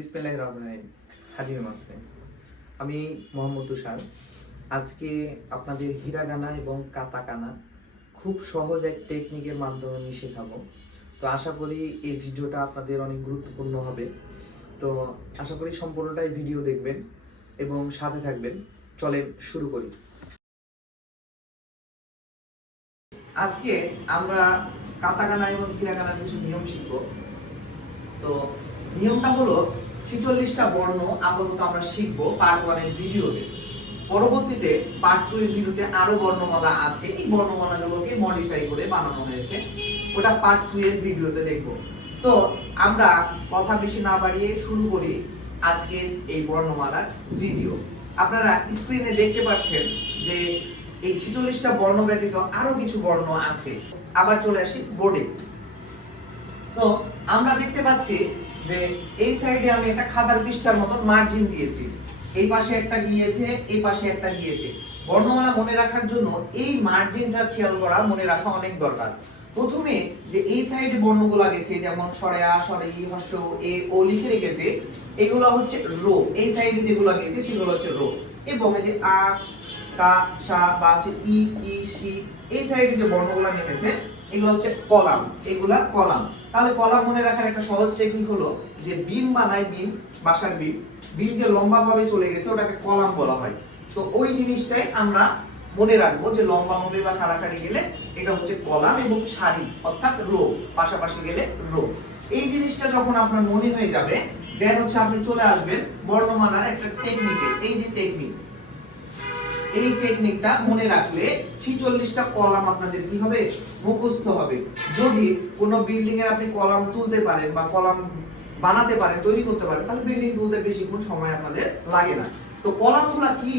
বিসমিল্লাহির রহমানির রহিম। হাজি নমস্তে। আমি মোহাম্মদ তুষার। আজকে আপনাদের হিরাগানা এবং কাতাকানা খুব সহজ এক টেকনিকের মাধ্যমে আমি শেখাবো। তো আশা করি এই ভিডিওটা আপনাদের অনেক গুরুত্বপূর্ণ হবে। তো আশা করি সম্পূর্ণটাই ভিডিও দেখবেন এবং সাথে থাকবেন। চলেন শুরু করি। আজকে আমরা কাতাকানা এবং হিরাগানার কিছু নিয়ম শিখব। তো নিয়মটা হলো 46টা বর্ণ আপাতত আমরা শিখবো পার্ট 1 এর ভিডিওতে। পরবর্তীতে পার্ট 2 এর ভিডিওতে আরো বর্ণমালা আছে, এই বর্ণমালাগুলোকে মডিফাই করে বানানো হয়েছে, ওটা পার্ট 2 এর ভিডিওতে দেখব। তো আমরা কথা বেশি না বাড়িয়ে শুরু করি আজকের এই বর্ণমালার ভিডিও। আপনারা স্ক্রিনে দেখতে পাচ্ছেন যে এই 46টা বর্ণ ব্যতীত আরো কিছু বর্ণ আছে। আবার চলে আসি বোর্ডে। তো আমরা দেখতে পাচ্ছি যে এই সাইডে আমি একটা খাতার পৃষ্ঠার মতো মার্জিন দিয়েছি, এই পাশে একটা গিয়েছে, এই পাশে একটা গিয়েছে। বর্ণমালা মনে রাখার জন্য এই মার্জিনটা খেয়াল করা, মনে রাখা অনেক দরকার। প্রথমে যে এই সাইডে বর্ণগুলো গেছে, যেমন স্বরে আ, স্বরে ই, হর্ষ এ, ও লিখে রেখেছে, এগুলো হচ্ছে রো। এই সাইডে যেগুলো গেছে সেগুলো হচ্ছে রো। এবং এই যে আ, কা, সা বা হচ্ছে ই, কি, সি, এই সাইডে যে বর্ণগুলো নেমেছে এগুলো হচ্ছে কলাম, এগুলা কলাম। তাহলে কলাম মনে রাখার একটা সহজ টেকনিক হলো যে বিম বানাই, বিম বাসার বিম, বিম যে লম্বা ভাবে চলে গেছে ওটাকে কলাম বলা হয়। তো ওই জিনিসটাই আমরা মনে রাখবো যে লম্বা ভাবে বা খাড়াখাড়ি গেলে এটা হচ্ছে কলাম, এবং সারি অর্থাৎ রো, পাশাপাশি গেলে রো। এই জিনিসটা যখন আপনার মনে হয়ে যাবে, দেন হচ্ছে আপনি চলে আসবেন বর্ণমালার একটা টেকনিকে। এই যে টেকনিক, এই টেকনিকটা মনে রাখলে 46টা কলাম আপনাদের কি হবে, মুখস্থ হবে। যদি কোনো বিল্ডিং এর আপনি কলাম তুলতে পারেন বা কলাম বানাতে পারেন, তৈরি করতে পারেন, তাহলে বিল্ডিং তুলতে বেশিক্ষণ সময় আপনাদের লাগে না। তো কলামগুলা কি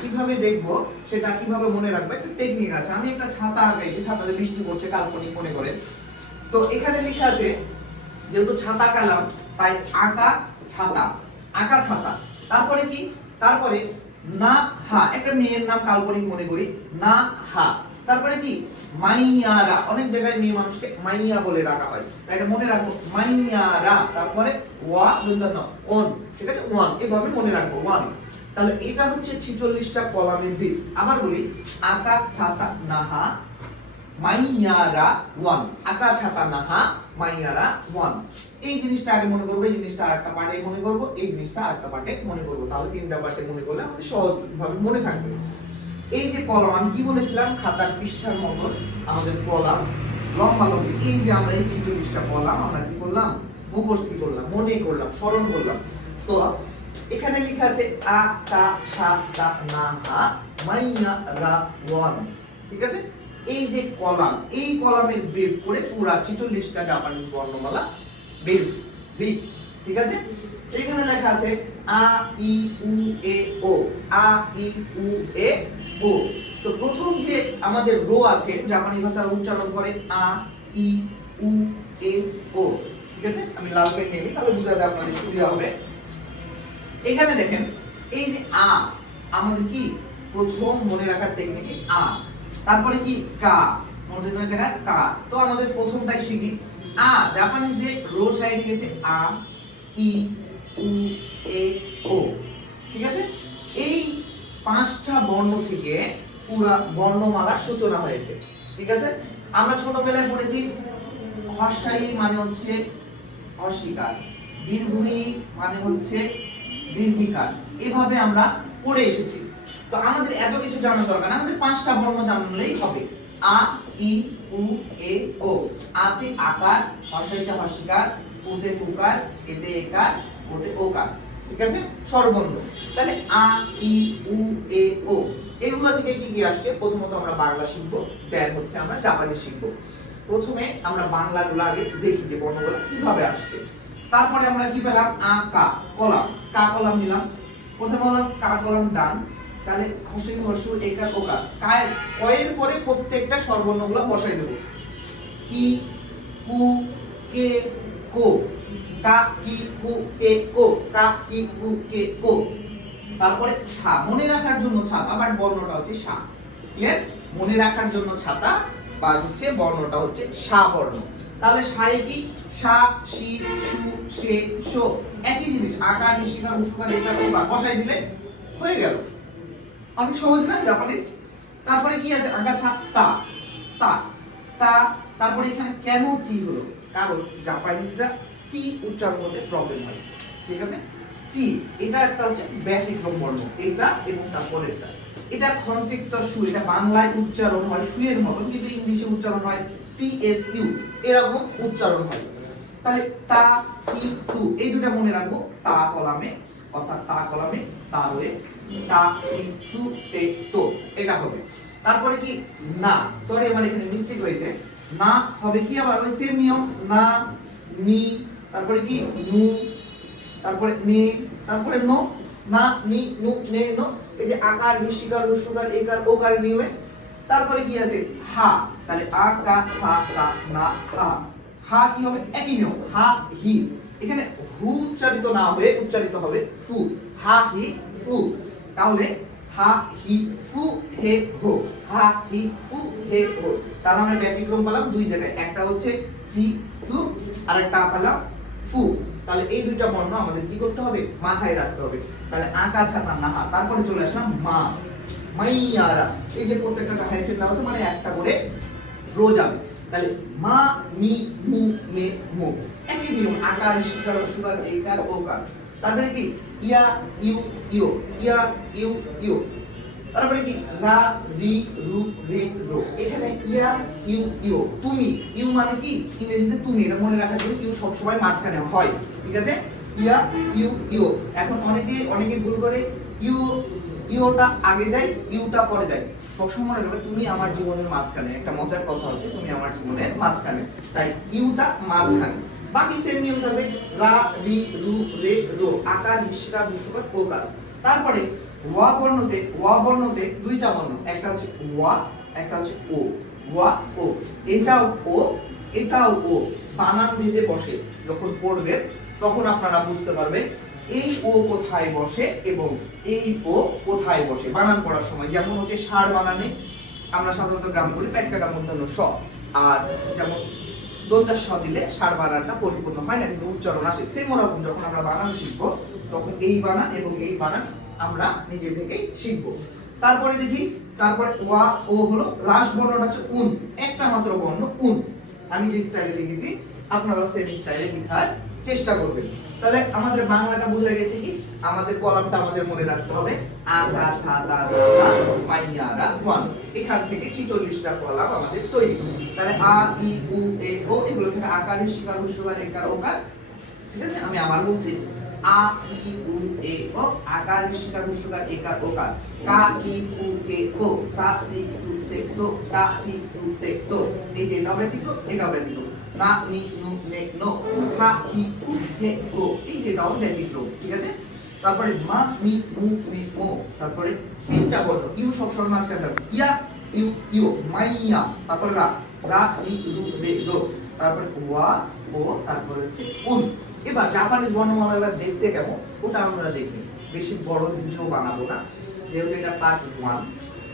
কিভাবে দেখবো, সেটা কিভাবে মনে রাখবে, একটা টেকনিক আছে। আমি একটা ছাতা আঁকাইছি, ছাতাতে বৃষ্টি পড়ছে, কাল্পনিক মনে করেন। তো এখানে লেখা আছে, যেহেতু ছাতা কালাম তাই আঁকা ছাতা, আঁকা ছাতা। তারপরে কি, তারপরে না হা, একটা মেয়ের নাম কাল্পনিক মনে করি, না হা। তারপরে কি, মাইয়ারা, অনেক জায়গায় মেয়ে মানুষকে মাইয়া বলে ডাকা হয়, তাই এটা মনে রাখবো, মাইয়ারা। তারপরে ওয়া দন্তন্য অন, ঠিক আছে, ওয়ান, এভাবে মনে রাখবো, ওয়ান। তাহলে এটা হচ্ছে 46টা কলামের ভিত। আবার বলি, আঁকা ছাতা নাহা মাইয়ারা ওয়ান, আঁকা ছাতা নাহা মাইয়ারা ওয়ান। এই জিনিসটা আগে মনে করবো, এই জিনিসটা আরেকটা পার্টে মনে করবো, এই জিনিসটা আরেকটা পার্টে মনে করবো। তাহলে তিনটা পার্টে মনে করলে আমাদের সহজভাবে মনে থাকবে। এই যে কলম, আমি কি বলেছিলাম, খাতার পৃষ্ঠার মতন আমাদের কলাম, লম্বা লম্বি। এই যে আমরা এই 46টা কলাম আমরা কি করলাম, মুখস্থ করলাম, মনে করলাম, স্মরণ করলাম। তো এখানে লেখা আছে আ, কা, সা, তা, না, হা, মাইয়া, রা, ওয়ান, ঠিক আছে। এই যে কলাম, এই কলামের বেস করে পুরা 46টা জাপানিজ বর্ণমালা বেস, ভিত, ঠিক আছে। এখানে লেখা আছে আ, ই, উ, এ, ও, আ, ই, উ, এ, ও। তো প্রথম যে আমাদের রো আছে, জাপানি ভাষার উচ্চারণ করে আ, ই, উ, এ, ও, ঠিক আছে। আমি লাল পেন নিয়ে নিই, তাহলে বুঝাতে আপনাদের সুবিধা হবে। এখানে দেখেন, এই যে আ, আমাদের কি প্রথম মনে রাখার টেকনিক আ। তারপরে কি কা, মনে রাখার কা। তো আমাদের প্রথমটাই শিখি আ। জাপানিজ যে রো সাইডে গেছে আ, ই, উ, এ, ও, ঠিক আছে। এই 5টা বর্ণ থেকে পুরো বর্ণমালার সূচনা হয়েছে, ঠিক আছে। আমরা ছোটবেলায় পড়েছি হর্ষাই মানে হচ্ছে অস্বীকার, দীর্ঘই মানে হচ্ছে দীর্ঘিকার, এভাবে আমরা পড়ে এসেছি। তো আমাদের এত কিছু জানা দরকার না, আমাদের 5টা বর্ণ জানলেই হবে। আ, ই, উ, এ, ও। আতে আকার, হর্ষাইতে হর্ষিকার, উতে উকার, এতে একার, ওতে ওকার, ঠিক আছে, স্বরবর্ণ। তাহলে আ, ই, উ, এ, ও, এগুলো থেকে কি কি আসছে, প্রথমত আমরা বাংলা শিখবো, দেন হচ্ছে আমরা জাপানি শিখবো। প্রথমে আমরা বাংলাগুলো আগে দেখি যে বর্ণগুলো কিভাবে আসছে। তারপরে আমরা কি পেলাম, আ, কা, কলাম, কা কলাম নিলাম। প্রথমে হলাম কা কলাম ডান, তাহলে হর্ষই হর্ষ একার ওকার, কায় কয়ের পরে প্রত্যেকটা স্বরবর্ণগুলো বসাই দেব। কি, কু, কে, কো, কা, কি, কু, কে, কো, কা, কি, কু, কে, কো। তারপরে ছা, মনে রাখার জন্য ছাতা, বাট বর্ণটা হচ্ছে সা। ক্লিয়ার, মনে রাখার জন্য ছাতা বা হচ্ছে বর্ণটা হচ্ছে সা বর্ণ। তাহলে সায়ে কি সা শি সু সে শো একই জিনিস আকার হিসিকার উসুকার এটা ওকার বসাই দিলে হয়ে গেল। অনেক সহজ না জাপানিজ। তারপরে কি আছে আগাছা তা তা তা তারপরে এখানে কেন চি হলো, কারণ জাপানিজরা টি উচ্চারণ করতে প্রবলেম হয়, ঠিক আছে। চি এটা একটা হচ্ছে ব্যতিক্রম বর্ণ, এটা এবং তারপরেরটা। এটা খন্তিক্ত সু, এটা বাংলায় উচ্চারণ হয় সুয়ের মতন, কিন্তু ইংলিশে উচ্চারণ হয় টি এস ইউ, এরকম উচ্চারণ হয়। তাহলে তা চি সু এই দুটো মনে রাখবো, তা কলামে অর্থাৎ তা কলামে তা রয়ে তা চি সু তে তো এটা হবে। তারপরে কি না, সরি আমার এখানে মিস্টেক হয়েছে, না হবে কি আবার ওই সেম নিয়ম না নি, তারপরে কি নু, তারপরে নে, তারপরে নো, না নি নু নে নো, এই যে আকার হিসিকার উসুকার একার ওকার নিয়মে। তারপরে কি আছে হা, তাহলে আ কা ছা তা না হা, হা কি হবে একই নিয়ম হা হি, এখানে হু উচ্চারিত না হয়ে উচ্চারিত হবে ফু, হা হি ফু। তাহলে হা হি ফু হে হো, হা হি ফু হে হো। তাহলে আমরা ব্যতিক্রম পেলাম দুই জায়গায়, একটা হচ্ছে চি সু আর একটা পেলাম ফু। তাহলে এই দুইটা বর্ণ আমাদের কি করতে হবে মাথায় রাখতে হবে। তাহলে আকা ছাতা নাহা, তারপরে চলে আসলাম মা মাইয়ারা, এই যে প্রত্যেকটা হাইফেন দেওয়া আছে মানে একটা করে রো যাবে। তাহলে মা মি মু মে মো একই নিয়ম আকার শিকার সুকার একার ওকার। তারপরে কি ইয়া ইউ ইও, ইয়া ইউ ইও। তারপরে কি রা রি রু রে রো, এখানে ইয়া ইউ ইও তুমি, ইউ মানে কি ইংরেজিতে তুমি, এটা মনে রাখার জন্য ইউ সব সময় মাঝখানে হয়, ঠিক আছে। ইয়া ইউ ইও। এখন অনেকে ভুল করে ইউ ইওটা আগে দেয় ইউটা পরে দেয়, সবসময় মনে রাখবে তুমি আমার জীবনের মাঝখানে, একটা মজার কথা আছে তুমি আমার জীবনের মাঝখানে, তাই ইউটা মাঝখানে। বাকি সেম নিয়ম থাকবে রা রি রু রে রো আকার হিসকার হুসকার ওকার। তারপরে ওয়া বর্ণতে দুইটা বর্ণ, একটা হচ্ছে ওয়া একটা হচ্ছে ও, ওয়া ও, এটাও ও এটাও ও, বানান ভেদে বসে যখন পড়বে তখন আপনারা বুঝতে পারবে এই ও কোথায় বসে এবং এই ও কোথায় বসে বানান পড়ার সময়। যেমন হচ্ছে ষাঁড় বানানে আমরা সাধারণত গ্রাম বলি পেটকাটা মূর্ধন্য স, আর যেমন দন্তাস স দিলে ষাঁড় বানানটা পরিপূর্ণ হয় না কিন্তু উচ্চারণ আসে। সেম ওরকম যখন আমরা বানান শিখবো তখন এই বানান এবং এই বানান আমরা নিজে থেকেই শিখবো। তারপরে দেখি, তারপরে ওয়া ও হলো লাস্ট বর্ণটা হচ্ছে উন, একটা মাত্র বর্ণ উন। আমি যে স্টাইলে লিখেছি আপনারাও সেম স্টাইলে লেখার চেষ্টা করবেন। তাহলে আমাদের বাংলাটা বোঝা গেছে কি, আমাদের কলামটা আমাদের মনে রাখতে হবে আধা সাদা রাধা মাইয়ারা ওয়ান, এখান থেকে 46টা কলাম আমাদের তৈরি। তাহলে আ ই উ এ ও এগুলো থেকে আকার হিসিকার হুসুকার একার ওকার, ঠিক আছে। আমি আবার বলছি আ ই উ এ ও আকার হিসিকার হুসুকার একার ওকার, কা কি ফু কে হো, সা সি সু সে সো, তা চি সু তে তো। এই যে নবে দিলো এটা ব্যতিক্রম, না নি নু নে নো, হা হি ফু হে হো এই যে নাও ব্যতিক্রম, ঠিক আছে। তারপরে মা মি মু মি মো, তারপরে তিনটা বর্ণ ইউ সব সময় মাঝখানে থাকবে ইয়া ইউ ইও মাইয়া, তারপরে রা রা ই রু রে রো, তারপরে ওয়া ও, তারপরে হচ্ছে উন। এবার জাপানিজ বর্ণমালাগুলো দেখতে কেমন ওটা আমরা দেখি, বেশি বড় ভিডিও বানাবো না যেহেতু এটা পার্ট 1।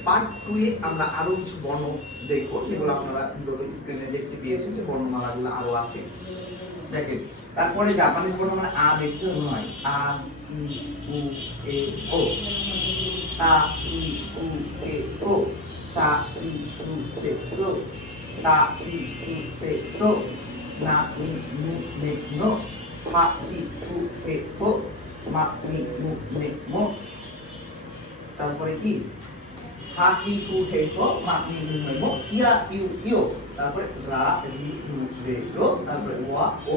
পার্ট 2 এ আমরা আরো কিছু বর্ণ দেখবো যেগুলো আপনারা বিগত স্ক্রিনে দেখতে পেয়েছেন যে বর্ণমালাগুলো আরো আছে দেখেন। তারপরে জাপানিজ বর্ণমালা আ দেখতে হয় আ ই উ এ ও, তা ই উ এ ও, সা সি সু সে সো, তা চি সু তে তো, না নি নু নে নো, হা হি ফু হে হো, মা মি মু মে মো। তারপরে কি হা হি ফু হে হো, মা মি মু মে মো, ইয়া ইউ ইও, তারপরে রা রি রু রে রো, তারপরে ওয়া ও,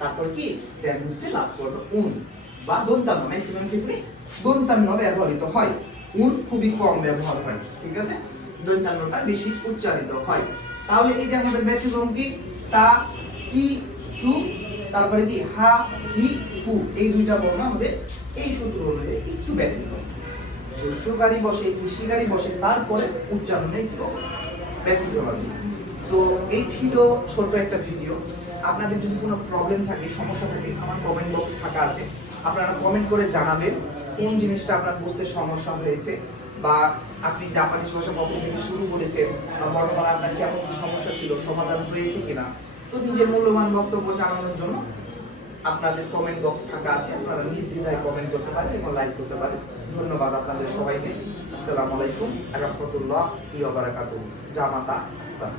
তারপর কি দেন হচ্ছে লাস্ট বর্ণ উন বা দন্তান্ন। ম্যাক্সিমাম ক্ষেত্রে দন্তান্ন ব্যবহৃত হয়, উন খুবই কম ব্যবহার হয়, ঠিক আছে। দন্তান্নটা বেশি উচ্চারিত হয়। তাহলে এই যে আমাদের ব্যতিক্রম কি তা চি সু, তারপরে কি হা হি ফু, এই দুইটা বর্ণ আমাদের এই সূত্র অনুযায়ী একটু ব্যতিক্রম। সুগারি বসে কৃষিকারী বসে তারপরে উচ্চারণে একটু ব্যতিক্রম আছে। তো এই ছিল ছোট একটা ভিডিও। আপনাদের যদি কোনো প্রবলেম থাকে সমস্যা থাকে আমার কমেন্ট বক্স ফাঁকা আছে, আপনারা কমেন্ট করে জানাবেন কোন জিনিসটা আপনার বুঝতে সমস্যা হয়েছে বা আপনি জাপানিজ ভাষা কখন থেকে শুরু করেছেন বা বর্ণমালা আপনার কেমন সমস্যা ছিল সমাধান হয়েছে কিনা তো নিজের মূল্যবান বক্তব্য জানানোর জন্য আপনাদের কমেন্ট বক্স ফাঁকা আছে, আপনারা নির্দ্বিধায় কমেন্ট করতে পারেন এবং লাইক করতে পারেন। ধন্যবাদ আপনাদের সবাইকে। আসসালামু আলাইকুম ওয়া রাহমাতুল্লাহি ওয়া বারাকাতুহু। জামাতা আসসালাম।